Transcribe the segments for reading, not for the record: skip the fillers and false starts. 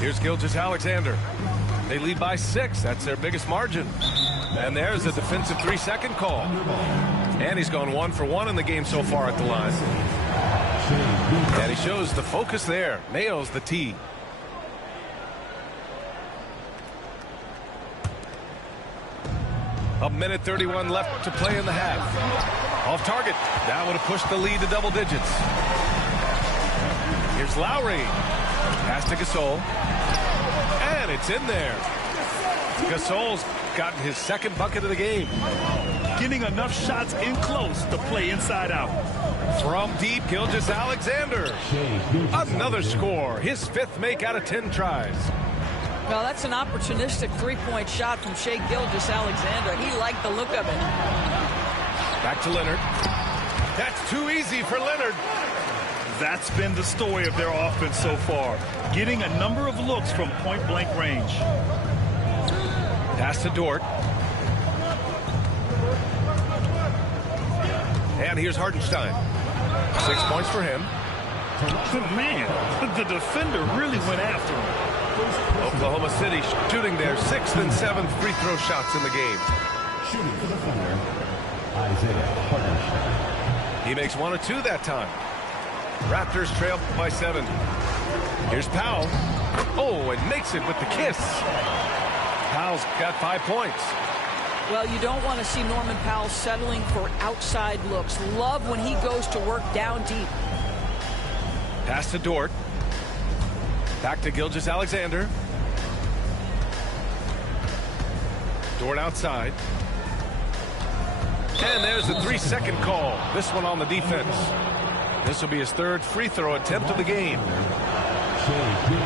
Here's Gilgeous-Alexander. They lead by 6. That's their biggest margin. And there's a defensive 3-second call. And he's gone 1 for 1 in the game so far at the line. And he shows the focus there. Nails the tee. A minute 31 left to play in the half. Off target. That would have pushed the lead to double digits. Here's Lowry. Pass to Gasol. And it's in there. Gasol's gotten his second bucket of the game. Getting enough shots in close to play inside out. From deep, Gilgeous-Alexander. Another score. His 5th make out of 10 tries. Well, that's an opportunistic three-point shot from Shai Gilgeous-Alexander. He liked the look of it. Back to Leonard. That's too easy for Leonard. That's been the story of their offense so far. Getting a number of looks from point-blank range. Pass to Dort. And here's Hartenstein. 6 points for him. Man, the defender really went after him. Oklahoma City shooting their 6th and 7th free throw shots in the game. Shooting for the Thunder, Isaiah Hartenstein. He makes 1 or 2 that time. Raptors trail by 7. Here's Powell. Oh, and makes it with the kiss. Powell's got 5 points. Well, you don't want to see Norman Powell settling for outside looks. Love when he goes to work down deep. Pass to Dort. Back to Gilgeous-Alexander. Dort outside. And there's the 3-second call. This one on the defense. This will be his 3rd free throw attempt of the game.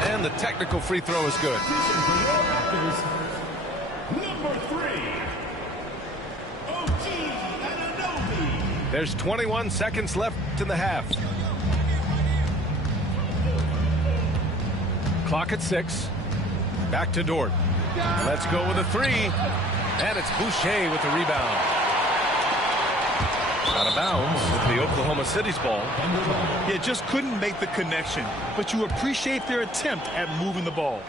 And the technical free throw is good. Number 3. There's 21 seconds left in the half. Clock at 6. Back to Dort. Let's go with a 3. And it's Boucher with the rebound. Out of bounds with the Oklahoma City's ball. Yeah, just couldn't make the connection. But you appreciate their attempt at moving the ball.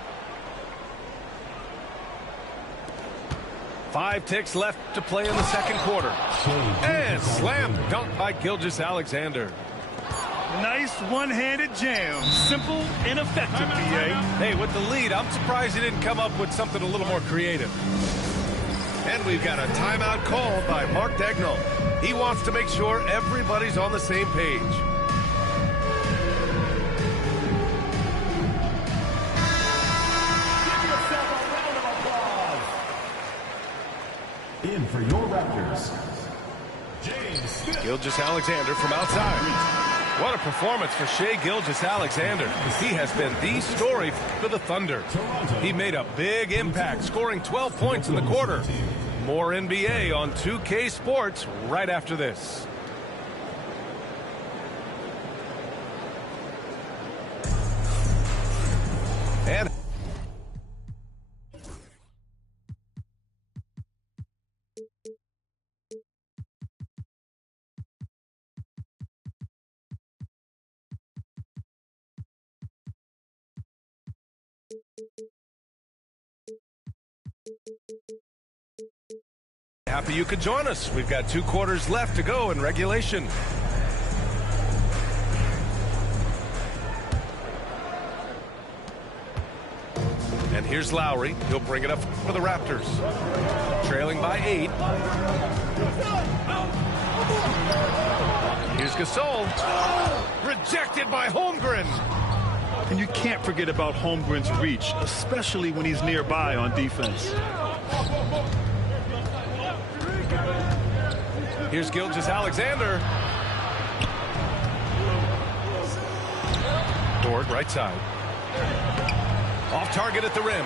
5 ticks left to play in the second quarter. And slam dunk by Gilgeous-Alexander. Nice one-handed jam. Simple and effective, B.A. Hey, with the lead, I'm surprised he didn't come up with something a little more creative. And we've got a timeout called by Mark Dagnall. He wants to make sure everybody's on the same page. Give yourself a round of applause. In for your Raptors, James Smith. Gilgeous-Alexander from outside. What a performance for Shai Gilgeous-Alexander. He has been the story for the Thunder. He made a big impact, scoring 12 points in the quarter. More NBA on 2K Sports right after this. And happy you could join us. We've got 2 quarters left to go in regulation. And here's Lowry. He'll bring it up for the Raptors. Trailing by 8. Here's Gasol. Rejected by Holmgren. And you can't forget about Holmgren's reach, especially when he's nearby on defense. Here's Gilgeous-Alexander. Dort, right side. Off target at the rim.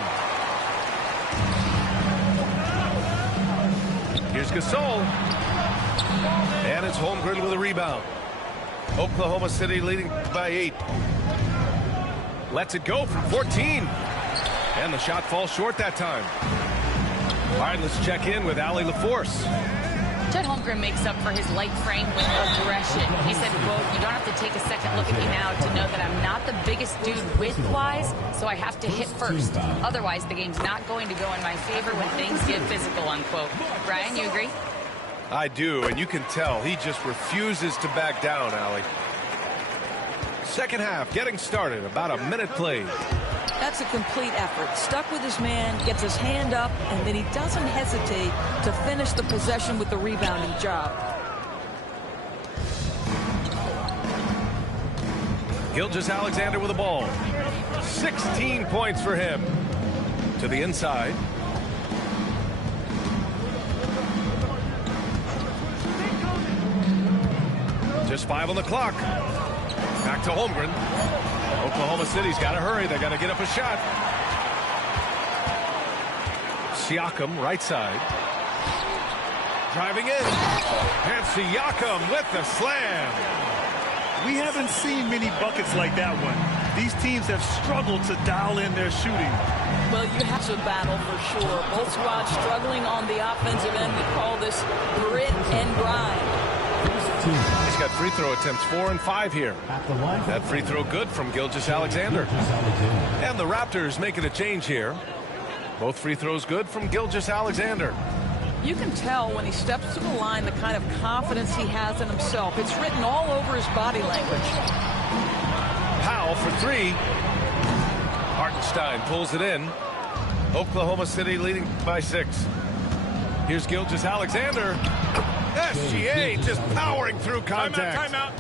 Here's Gasol. And it's Holmgren with a rebound. Oklahoma City leading by 8. Lets it go from 14. And the shot falls short that time. All right, let's check in with Allie LaForce. Chet Holmgren makes up for his light frame with aggression. He said, quote, "You don't have to take a second look at me now to know that I'm not the biggest dude width-wise, so I have to hit first. Otherwise, the game's not going to go in my favor when things get physical," unquote. Brian, you agree? I do, and you can tell he just refuses to back down, Allie. Second half getting started, about a minute played. That's a complete effort. Stuck with his man, gets his hand up, and then he doesn't hesitate to finish the possession with the rebounding job. Gilgeous-Alexander with the ball. 16 points for him. To the inside. Just 5 on the clock. Back to Holmgren. Oklahoma City's got to hurry. They got to get up a shot. Siakam, right side. Driving in. And Siakam with the slam. We haven't seen many buckets like that one. These teams have struggled to dial in their shooting. Well, you have to battle for sure. Both squads struggling on the offensive end. We call this grit and grind. He's got free throw attempts 4 and 5 here. That free throw good from Gilgeous-Alexander. And the Raptors making a change here. Both free throws good from Gilgeous-Alexander. You can tell when he steps to the line the kind of confidence he has in himself. It's written all over his body language. Powell for 3. Hartenstein pulls it in. Oklahoma City leading by 6. Here's Gilgeous-Alexander. SGA just powering through contact. Timeout.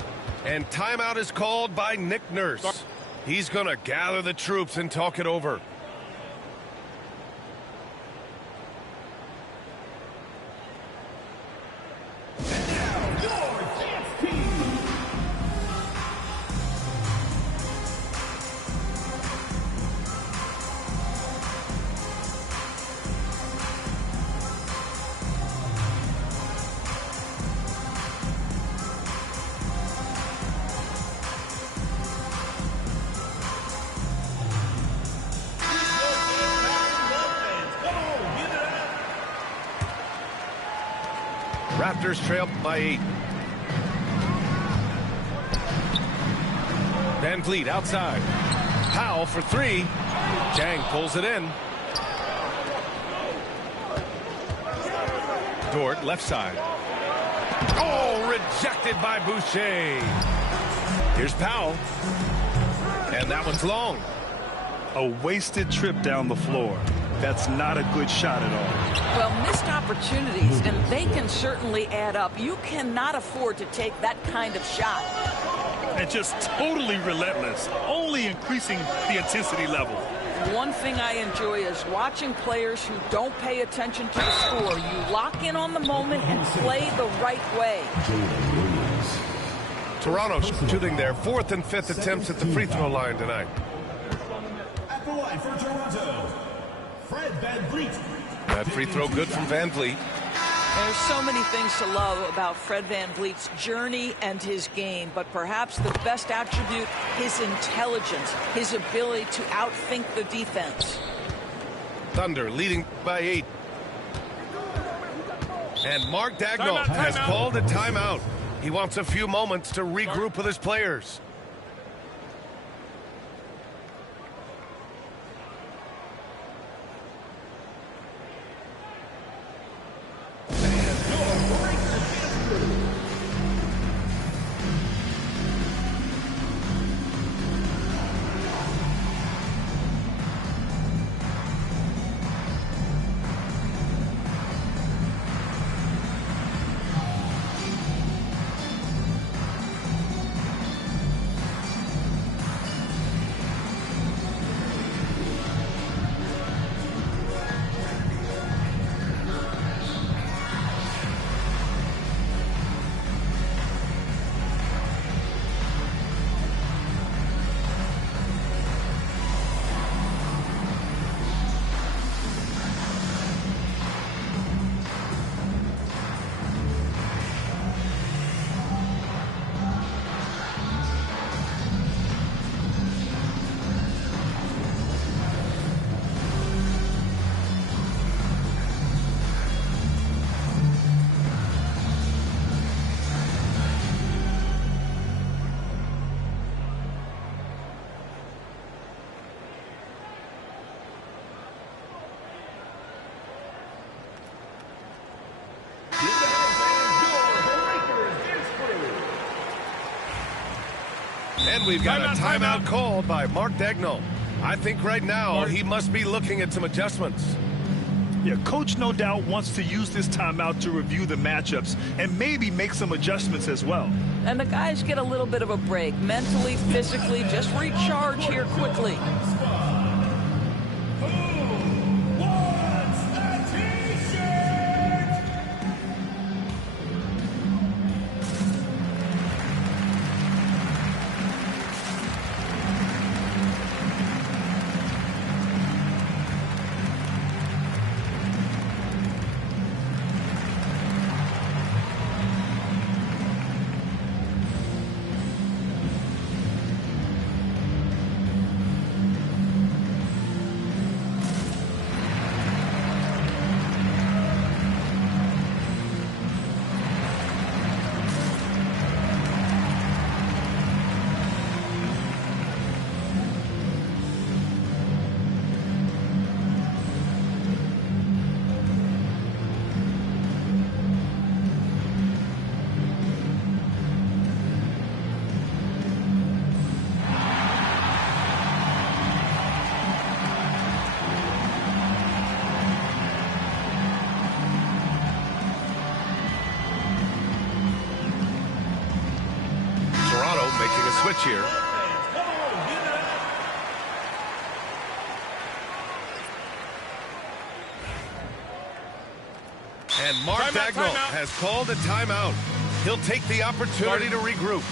And timeout is called by Nick Nurse. He's going to gather the troops and talk it over. Raptors trail by 8. Van Vliet outside. Powell for 3. Jang pulls it in. Dort left side. Oh, rejected by Boucher. Here's Powell. And that one's long. A wasted trip down the floor. That's not a good shot at all. Well, missed opportunities, and they can certainly add up. You cannot afford to take that kind of shot. And just totally relentless, only increasing the intensity level. One thing I enjoy is watching players who don't pay attention to the score. You lock in on the moment and play the right way. Toronto shooting their 4th and 5th attempts at the free throw line tonight. At the line for Toronto, Fred Van Vliet. That free throw good from Van Vliet. There's so many things to love about Fred Van Vliet's journey and his game, but perhaps the best attribute, his intelligence, his ability to outthink the defense. Thunder leading by 8. And Mark Daigneault has called a timeout. He wants a few moments to regroup with his players. And we've got a timeout called by Mark Daigneault. I think right now he must be looking at some adjustments. Yeah, coach no doubt wants to use this timeout to review the matchups and maybe make some adjustments as well. And the guys get a little bit of a break, mentally, physically, just recharge here quickly. Making a switch here. And Mark Daigneault has called a timeout. He'll take the opportunity to regroup.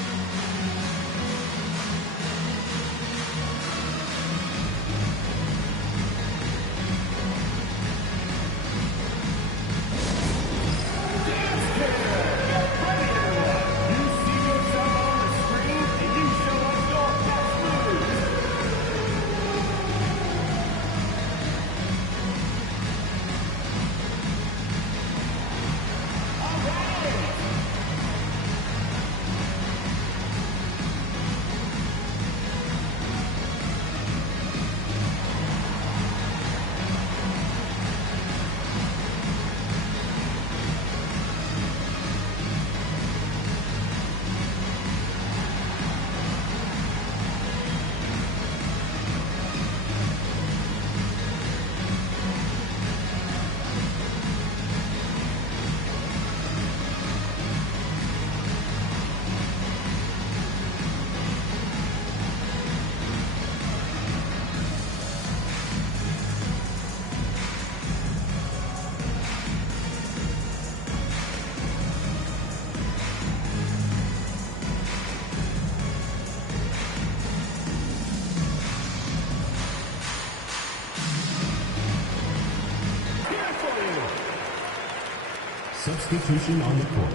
Substitution on the court.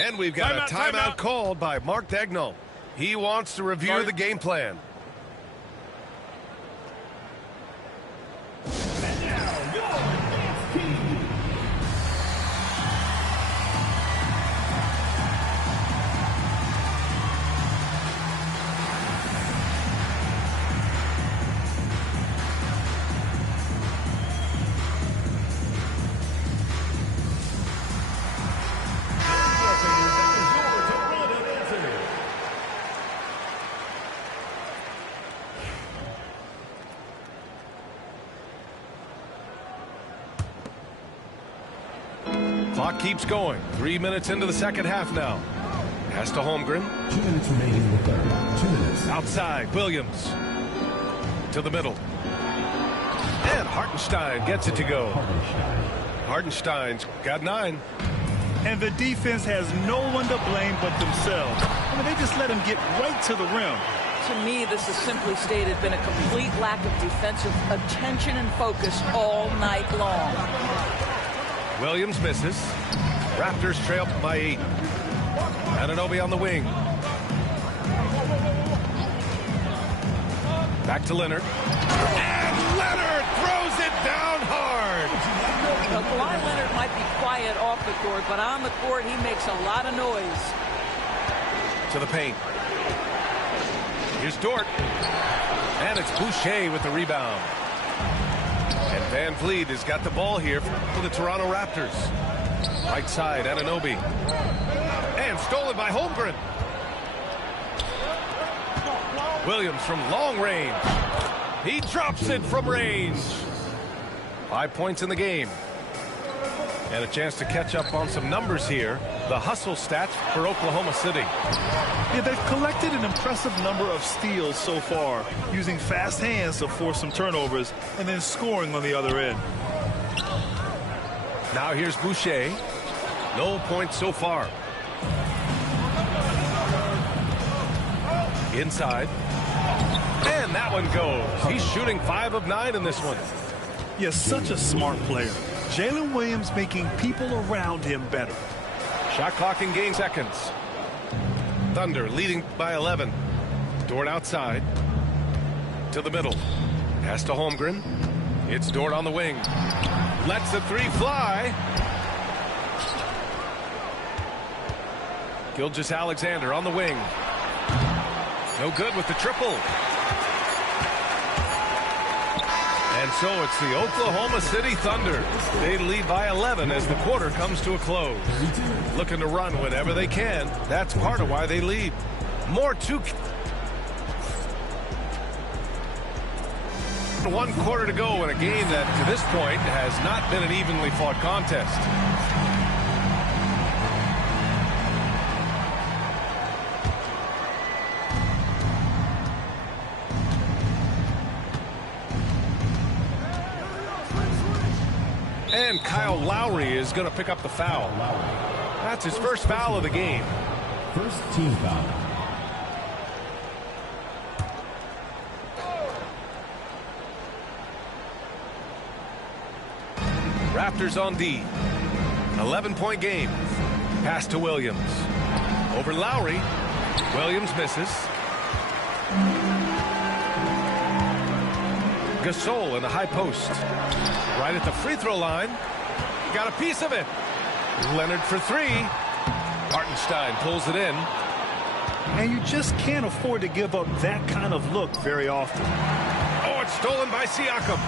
And we've got a timeout called by Mark Daigneault. He wants to review the game plan. And now, your dance team. Clock keeps going. 3 minutes into the second half now. Pass to Holmgren. 2 minutes remaining in the third. 2 minutes. Outside, Williams. To the middle. And Hartenstein gets it to go. Hartenstein's got 9. And the defense has no one to blame but themselves. I mean, they just let him get right to the rim. To me, this has simply stated been a complete lack of defensive attention and focus all night long. Williams misses. Raptors trail by 8. Anunoby on the wing. Back to Leonard. And Leonard throws it down hard. Now, Kawhi Leonard might be quiet off the court, but on the court, he makes a lot of noise. To the paint. Here's Dort. And it's Boucher with the rebound. And Van Vliet has got the ball here for the Toronto Raptors. Right side, Anunoby. And stolen by Holmgren. Williams from long range. He drops it from range. 5 points in the game. And a chance to catch up on some numbers here. The hustle stats for Oklahoma City. Yeah, they've collected an impressive number of steals so far, using fast hands to force some turnovers and then scoring on the other end. Now here's Boucher. No points so far. Inside. And that one goes. He's shooting 5 of 9 in this one. Yes, such a smart player. Jalen Williams making people around him better. Shot clock in game seconds. Thunder leading by 11. Dort outside. To the middle. Pass to Holmgren. It's Dort on the wing. Lets the three fly. Gilgeous-Alexander on the wing. No good with the triple. And so it's the Oklahoma City Thunder. They lead by 11 as the quarter comes to a close. Looking to run whenever they can. That's part of why they lead. More to 1 quarter to go in a game that to this point has not been an evenly fought contest. And Kyle Lowry is going to pick up the foul. That's his first foul of the game. First team foul. Raptors on D. 11-point game. Pass to Williams. Over Lowry. Williams misses. Gasol in the high post. Right at the free throw line. Got a piece of it. Leonard for 3. Hartenstein pulls it in. And you just can't afford to give up that kind of look very often. Oh, it's stolen by Siakam.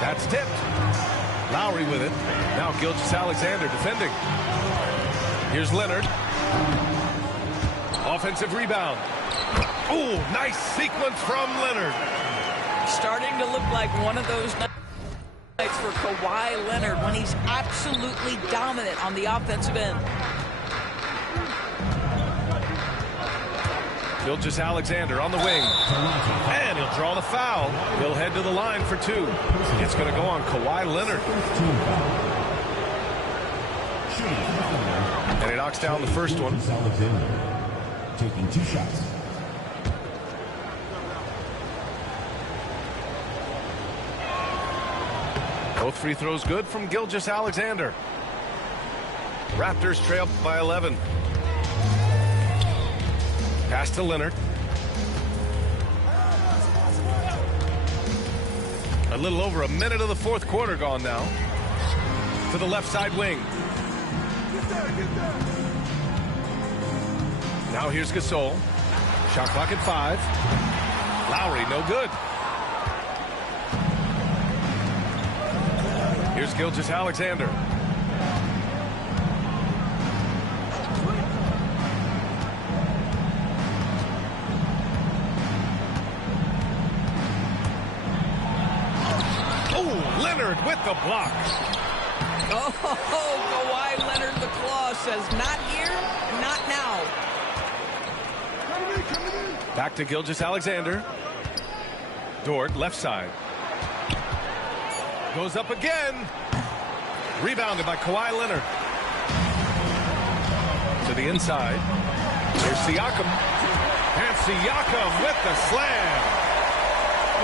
That's tipped. Lowry with it. Now Gilgeous-Alexander defending. Here's Leonard. Offensive rebound. Oh, nice sequence from Leonard. Starting to look like one of those nights for Kawhi Leonard when he's absolutely dominant on the offensive end. Gilgeous-Alexander on the wing. And he'll draw the foul. He'll head to the line for 2. It's going to go on Kawhi Leonard. And he knocks down the first one. Taking 2 shots. Both free throws good from Gilgeous-Alexander. Raptors trail by 11. Pass to Leonard. A little over a minute of the fourth quarter gone now. To the left side wing. Now here's Gasol. Shot clock at 5. Lowry, no good. Here's Gilgeous-Alexander. Oh, Leonard with the block. Oh, Kawhi Leonard, the claw says, not here, not now. Back to Gilgeous-Alexander. Dort, left side. Goes up again. Rebounded by Kawhi Leonard. To the inside. Here's Siakam. And Siakam with the slam.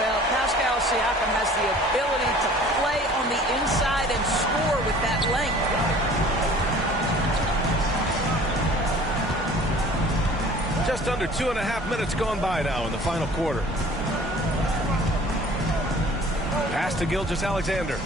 Well, Pascal Siakam has the ability to play on the inside and score with that length. Just under 2.5 minutes gone by now in the final quarter. Pass to Gilgeous-Alexander.